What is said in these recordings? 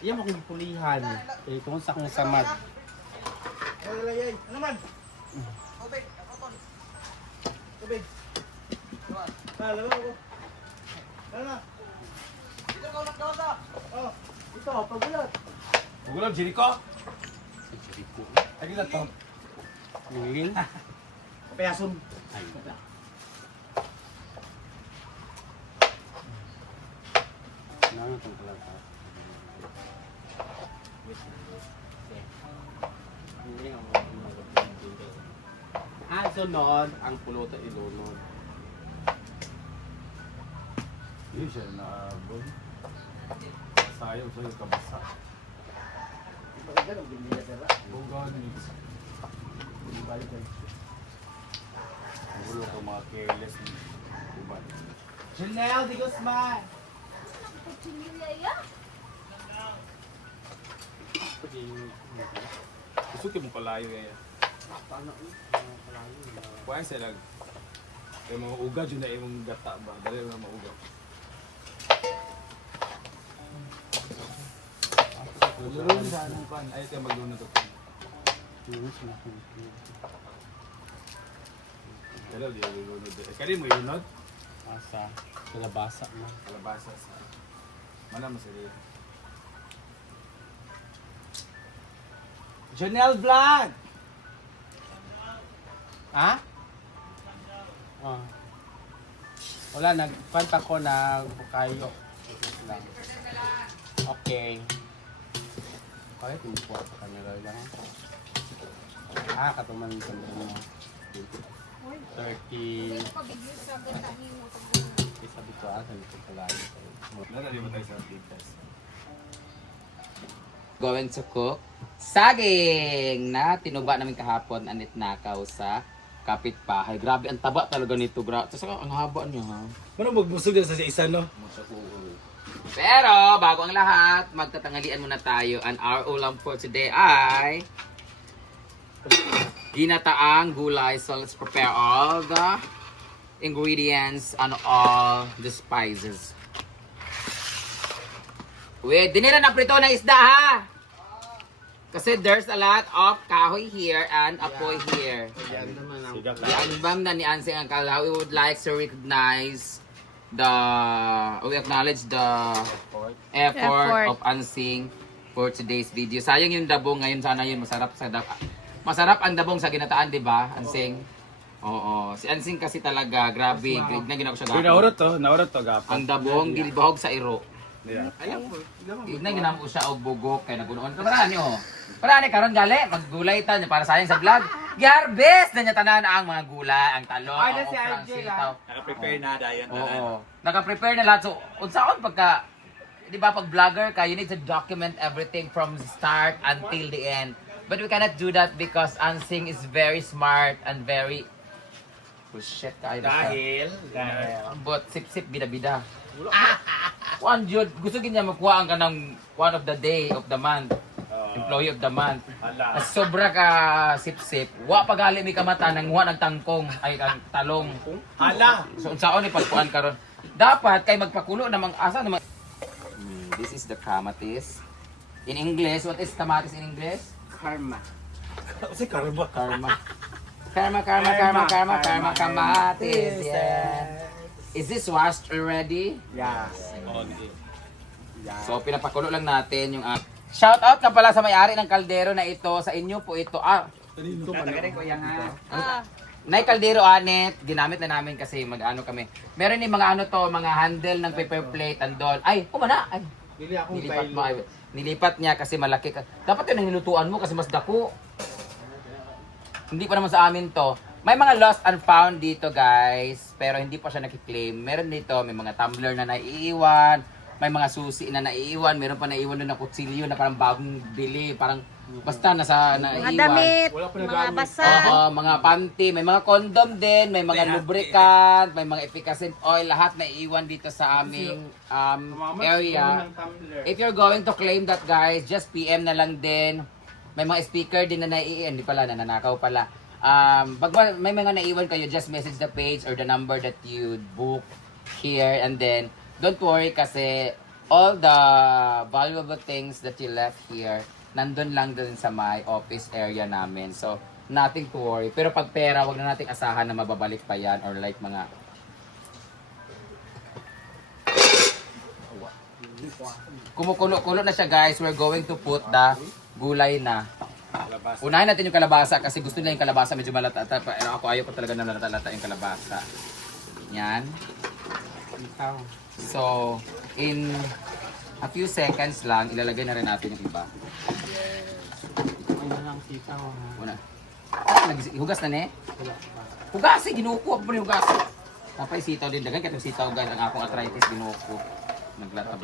Iya mo kong pulihan. Eh, tungkol sa kong samad. Ano man? Tubig, kapotol. Tubig. Lalo ako. Lalo na. Dito ka ulit daw sa. Oh, ito, pagulat. Pagulat, Jericho? Jericho. Ay, na to. Nangingin? Payason. Ay, wala. Ano itong talaga? Sunod, ang pulutan ilunod. Hindi siya naabon. Sayang sa'yo kabasa. Buganis. Gulo ko mga careless. Janelle, di ko smile! Gusto ko mong palayo eh. Paano palayo? Kuha sila. Kaya mga uga, yun na yung gata ba? Dali na mga uga. Lulun sa anong pan. Ayaw tayo maglunod ito. Hello, di yung lulunod. Kali mo yunod? Asa? Kalabasa na. Kalabasa sa... Mana masali. Janelle Vlog! Ha? Oh. Wala, nagpanta ko na bukayo. Okay. Okay, tumukuha sa camera lang. Katuman sa mo. 30. Sabi ko, sabi ko pala. Nadali mo tayo sa pitas. Going to cook saging na tinuba namin kahapon anit nakaw sa kapitbahay. Grabe ang taba talaga nito. Tapos ang haba niya ha. Ano magbusog din sa isa no? Pero bago ang lahat, magtatangalian muna tayo. And our ulam for today ay ginataang gulay. So let's prepare all the ingredients and all the spices. Wait, dinira na prito na isda ha! Kasi there's a lot of kahoy here and apoy here. Ianbam na ni Ansing ang kala. We would like to recognize we acknowledge the effort of Ansing for today's video. Sayang yung dabong ngayon, sana yun masarap ang dabong sa ginataan, di ba, Ansing? Oo, si Ansing kasi talaga, grabe, grade na ginawa ko siya gapon. Naurot to gapon. Ang dabong, gilbahog sa iro. Yeah. Alam mo. Grade na ginawa ko siya og bugok, kaya nagunoon ka. Marami oh. Marami, karon gali, maggulay ta niya para sayang sa vlog. Garbes na niya tanan ang mga gulay, ang talong, ang okra, ang sitaw. Naka-prepare na dayon. Oo. Naka-prepare na lahat. So, unsaon pagka, di ba, pag vlogger ka, you need to document everything from the start until the end. But we cannot do that because Ansing is very smart and very... Oh shit, kaya na siya. But sip-sip, bida-bida. One Jud, gusto niya makuha ang kanang one of the day of the month. Employee of the month. As sobra ka sip-sip, wa pagali mi kamata nang wa nagtangkong ay ang talong. Hala. So unsaon ni pagkuan karon? Dapat kay magpakulo namang asa namang this is the kamatis. In English, what is kamatis in English? Karma. Kasi karma. Karma, kamatis. Yeah. Is this washed already? Yeah. So pinapakulo lang natin yung shout out ka pala sa may-ari ng kaldero na ito. Sa inyo po ito. Tagarin ko yan ha. Nay kaldero anet, ginamit na namin kasi mag-ano kami. Meron ni mga ano to, mga handle ng paper plate andon. Ay, kumana. Ay. Nilipat mo. Ay, nilipat niya kasi malaki ka. Dapat yun ang nilutuan mo kasi mas dako. Hindi pa naman sa amin to. May mga lost and found dito guys, pero hindi pa siya nakiklaim. Meron dito, may mga tumbler na naiiwan, may mga susi na naiiwan, meron pa naiiwan doon na kutsilyo na parang bagong bili, parang basta nasa naiiwan. Mga damit, mga basa. Oo, mga panty, may mga condom din, may mga lubricant, may mga efficacent oil, lahat naiiwan dito sa aming area. If you're going to claim that guys, just PM na lang din. May mga speaker din na naiiwan, hindi pala, nananakaw pala. Pag may mga naiwan kayo, just message the page or the number that you book here and then don't worry kasi all the valuable things that you left here, nandun lang din sa my office area namin. So, nothing to worry. Pero pag pera, wag na nating asahan na mababalik pa yan or like mga kumukulo-kulo na siya guys. We're going to put the gulay na. Kalabasa. Unahin natin yung kalabasa kasi gusto nila yung kalabasa medyo malata-lata. Pero ako ayaw ko talaga na malata-lata yung kalabasa. Yan. So, in a few seconds lang, ilalagay na rin natin yung iba. Una. Hugas na ne? Hugas eh, ginuko. Ako pa rin hugas. Tapay sitaw din. Dagan katong sitaw guys. Ang akong arthritis ginuko. Naglatab.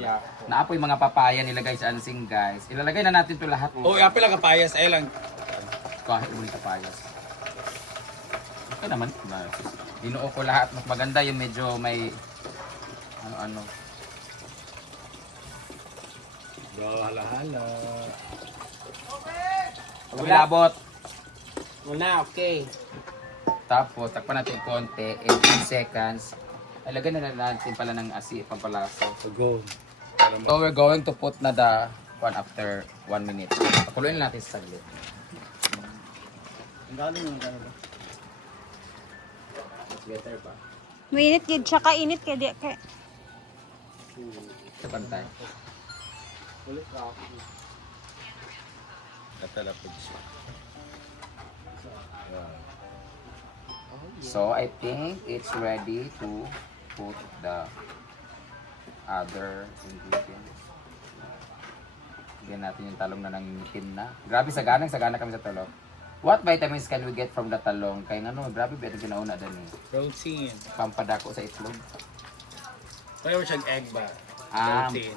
Naapoy mga papaya nilagay sa ansing guys. Ilalagay na natin to lahat. Oh, apil lang kapayas. Ay lang. Kahit mo yung papayas. Okay naman. Ginuo ko lahat. Mas maganda yung medyo may ano-ano. Hala-hala. Pagilabot. Muna, okay. Tapos, takpan natin konti. 18 seconds. Ilagay na natin pala ng asin, pampalaso. Go. So, we're going to put na the one after 1 minute. Pakuluin natin sa saglit. Ang galing yung gano'n. It's better pa. Mainit gid siya kainit kay di kay. Sa pantay. Ulit ka. Katalapod siya. So, I think it's ready to put the other ingredients. Bigyan natin yung talong na nangingitim na. Grabe, sagana kami sa talong. What vitamins can we get from the talong? Kaya ano, grabe, beto ginauna din eh. Protein. Pampadako sa itlog. Kaya mo siyang egg ba?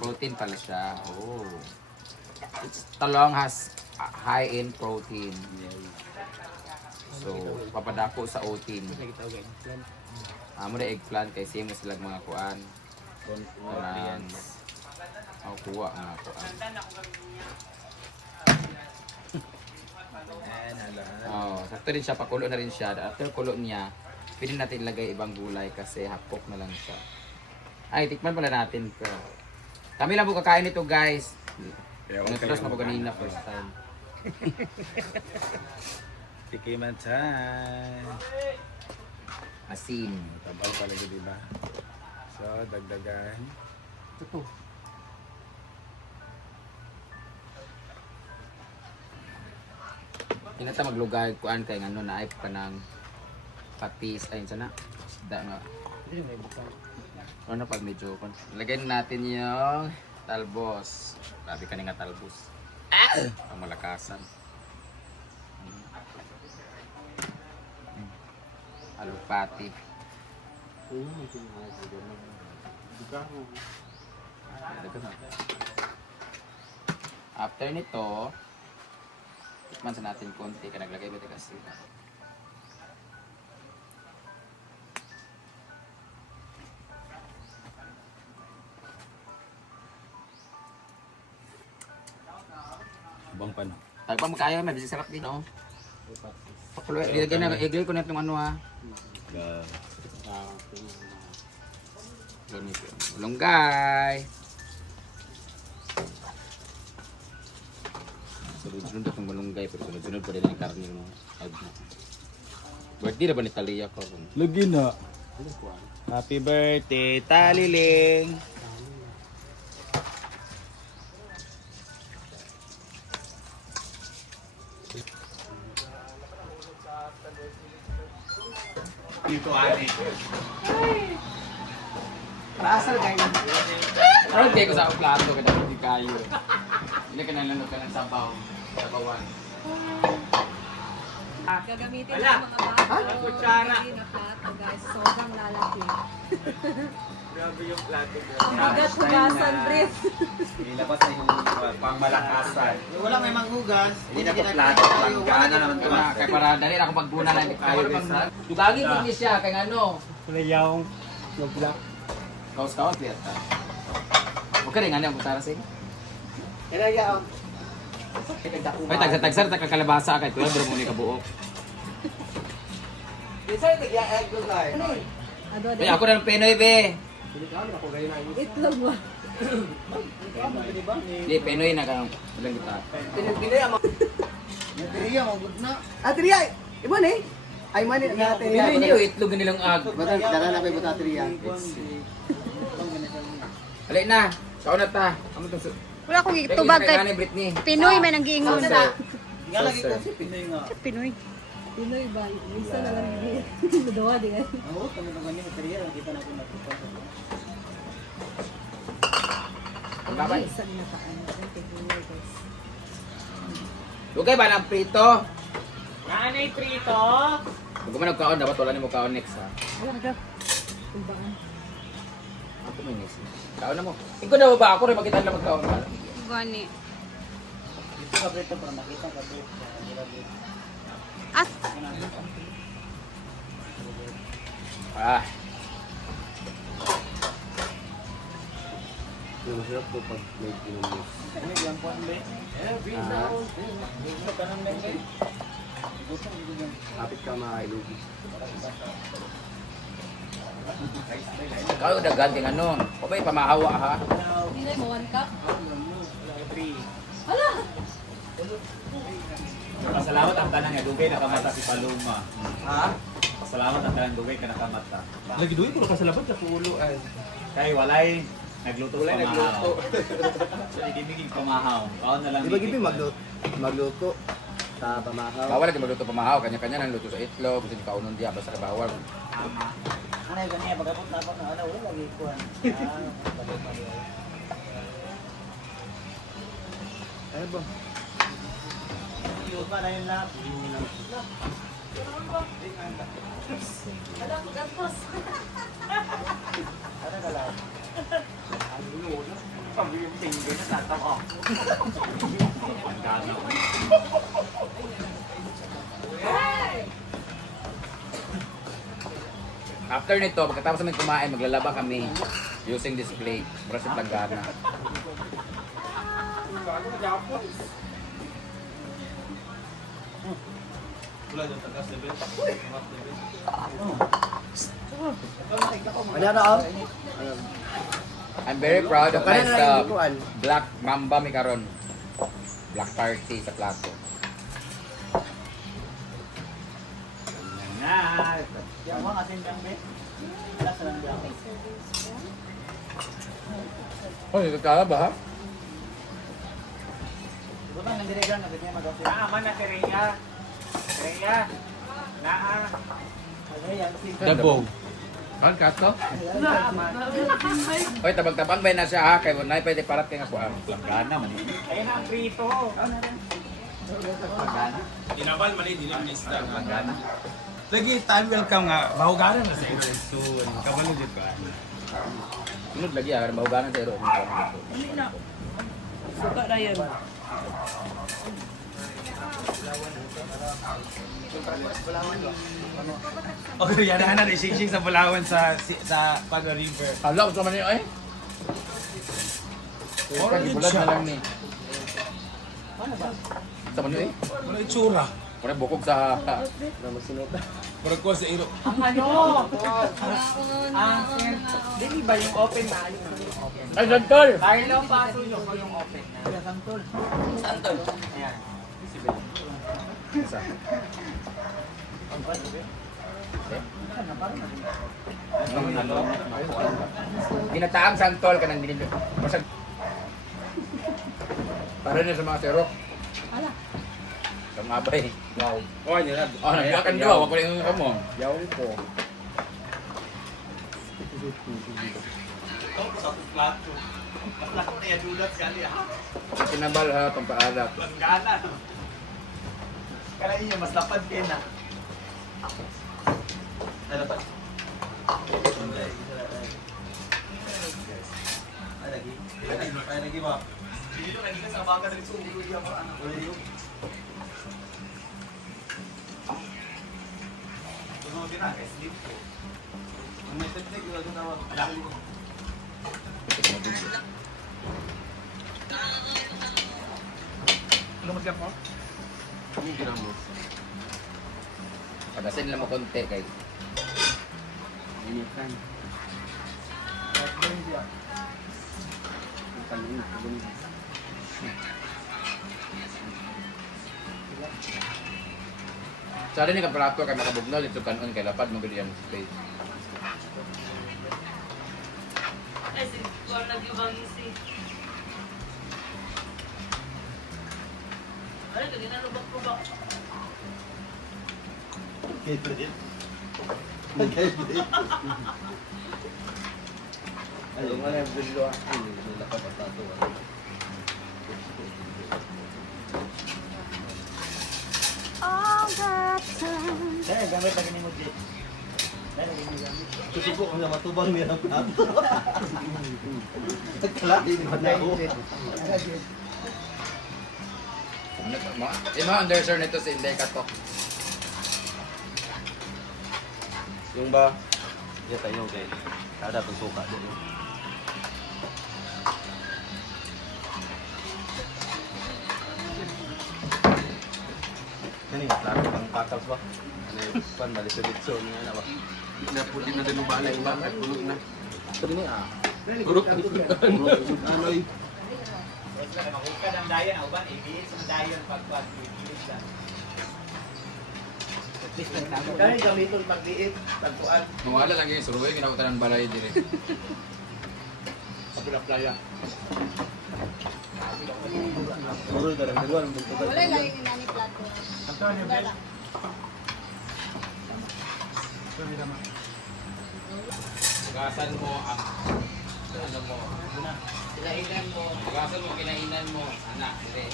Protein pala siya. Oh. Talong has high in protein. So, papadako sa oatin. Amo na eggplant kay same sila mga kuan. Kuan. Oh, kuha nga kuan. Oh, sakto din siya, pakulo na rin siya. After kulo niya, pwede natin ilagay ibang gulay kasi hapok na lang siya. Ay, tikman pala natin to. Kami lang po kakain ito guys. Nagtras na po kanina first time. Tikiman time. Asin. Tabaw talaga, diba? So, dagdagan. Ito. Inata maglugay kuan kay ngano na ay pa ng patis ay sana. Da nga. Ano pag medyo kon. Lagyan natin yung talbos. Grabe ka nga talbos. Ang malakasan. Alupati. After nito, tikman sa natin konti ka naglagay ba ito kasi. Bang pa na. Tagpa mo kaya, may bisig sarap din, oh. Pakuloy, ilagay ko na itong ano, ha. Malunggay. Sunod-sunod itong malunggay, pero sunod-sunod pa rin ang karne, no. Birthday na ba ni Talia ko? Lagi na. Happy birthday, Taliling! Dito ani. Paasal kayo. Pero hindi ko sa plato, kada hindi kayo. Hindi ka nalanod ka ng sabaw. Sabawan. Gagamitin ng mga bata. Kutsara. Na plato, guys. Sobrang lalaki. Grabe yung plato ko. Bigat hugasan, Brief. Nilabas na yung pangmalakasan. Wala may manghugas. Hindi na plato lang. Gana naman ito. Kaya para dali ako pagbuna lang kayo. Dugagin din niya siya, kaya ano. Kulayawang nag-black. Kaos-kaos, Berta. Huwag ka rin, ano yung putara sa'yo? Ilayaw. Ay, tagsa-tagsar, tagkakalabasa kahit kuya, bro mo ni kabuok. Isa yung nag-egg ko guys. Ado, Ay, ako na ng Pinoy, be. Itlog ba? Di, Pinoy na ka. Walang kita. Tiriya, magod na. Ah, tiriya! Iba na eh. Ay, mani na tiriya. Pinoy niyo, itlog nilang ag. Dala na kayo buta tiriya. Alay na. Kauna ta. Amo to. Wala akong itubag kay Britney. Pinoy may nag-iingon. Nga lagi kasi Pinoy nga. Pinoy. Pinoy ba? Isa na lang hindi. Dua di kan. Oo, kami na ganyan tiriya. Nakita natin natin. Ang babay. Isa na kaan. Okay, Pinoy guys. Lugay ba ng prito? Nanay prito! Kung man nagkaon, dapat wala ni mo kaon next ha. Wala ka. Tumbaan. Ako may next. Kaon na mo. Ikaw na ba ako rin makita na magkaon ka? Gani. Dito ka prito para makita ka prito. As Ah. Masarap to pag may kinumos. Ano yung puan ba? Gusto ka nang ba? Gusto mo yung Kapit ka makailugi. Kayo dagan ting ano. O ba'y pamahawa ha? Pinoy mo 1 cup. Pasalamat ang tanang nga dugay nakamata si Paloma. Ha? Pasalamat ang tanang dugay ka nakamata. Lagi doon puro kasalabat sa pulo ay. Kay walay nagluto Walay sa nagluto. pamahaw. So igibigig pamahaw. Kaon na lang. Di ba gibi magluto sa pamakaw? Bawal lagi magluto pamahaw. Kanya-kanya nang luto sa itlog. Kasi kaunon diya. Basta ka bawal. Ano yung ganyan? Pagkapot na ako na ano, wala lagi kuhan. Ano ba? Yung pa na yun lang. Ano ka lang? After nito, pagkatapos namin kumain, maglalaba kami using this plate. Para sa planggana. Wala yung tagas level. Ano na ako? I'm very proud of Kaya na lang myself. yung kuhan. Black Mamba mi karon. Black party sa plato. Na. Yung mga atin lang, be. Wala sa lang lang. Oh, nagkakala ba ha? Ito lang, nandiregan na ganyan mag-asin. Naaman na Tereya. Tereya. Naa. Ano yan? Dabong. Kan kato? Oy, tabag-tabang ba na siya ha? Kay Bunay, pwede parat kay nga kuha. Planggana man. Ayun ang prito. Inabal man din ang isda. Planggana. Lagi time welcome nga. Mahugaran na sa ino soon. Kabalo jud ka. Sunod lagi ha, mahuganan sa iro. Suka na yun. Okay, yan na na sing sa Palawan sa Padua River. Kala ko sa man eh. Kagibulan na lang ni. Sa man eh. Ano itsura? Pare bukog sa Pero ko sa iro. Dili ba yung open na? Ay, Santol! Carlo, paso nyo ko yung open na. Santol. Santol! Ayan. Isa. Ginataang Santol ka nang dinilo. Masag... Para na sa mga serok. Ala. Sa mga bay. Wow. Oh, yan na. Oh, nagkakan doon. Wako rin yung kamo. Yaw ko. Tinabal ha, pampaalat. Planggana. Kaya inyo, mas lapad kayo na. Nalapat. Ay, lagi ba? Dito lagi ka sa baka ng sulo diya mo. Ano? Tunog din na, sleep ko. Ang may teknik, wala ko tawag. Ano mas mo? Kami ginamos. Padasin lang mo konti kay Inikan. Sa ni kaparato kay makabugnol ito kanon kay lapad mo gid yan space. Ay, si Juan nag-ibang si. Ay, kanina lubak-lubak. Gabriel. Ayaw nga na yung bilo ah. Hindi na kapatato. All that time. Kaya gamit lagi ni mo, Jit. Susuko ko na matubang niya ng plato. Nagkalaki ni Manaho. Ano to? Imo undersir nito si Inday Katok. Yung ba? Yan tayo kay kada itong suka din. Ano yung plato pang pakaws ba? Ano yung pan, balisoditso niya na ba? Hindi na din balay ba? Kulog na. Pero niya ah. Kurok. Anoy. Mahukad ang dayon, ang uban, ibiit sa dayon pagkuhan, ibiit lang. Dahil gamiton pag-liit, pagkuhan. Mawala lang yung suruwi kinabutan ng balay dire. Kapila playa. Puro ka lang nagawa ng bugtog. Wala lang yung nani plato. Wala lang. Hugasan mo ang ano mo. Kinainan mo. Hugasan mo, kinainan mo. Anak, dire.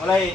Wala eh.